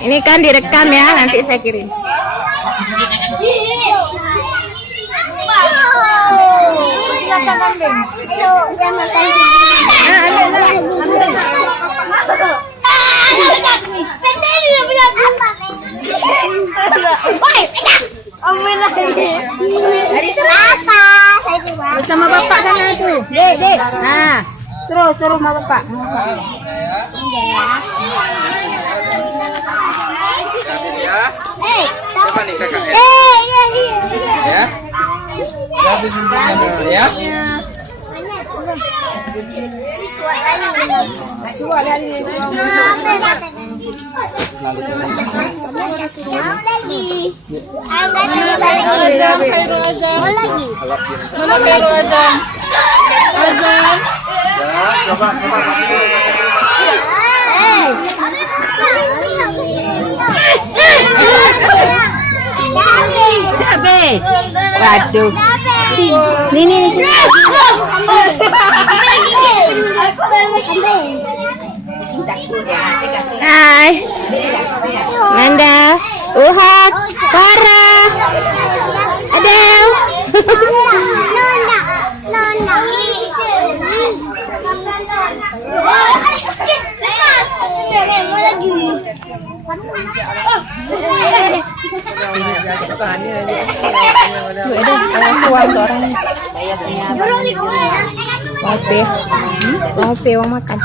Ini kan direkam ya, nanti saya kirim. Hari Selasa bersama bapak sana tuh, dek. Nah, terus sama bapak. Apa nih kakak ya? Habis ya? Waduh. Nih. Hai. Nanda, Uhat, Farah, Adel. Ada suam orang. Mau pe, mau makan.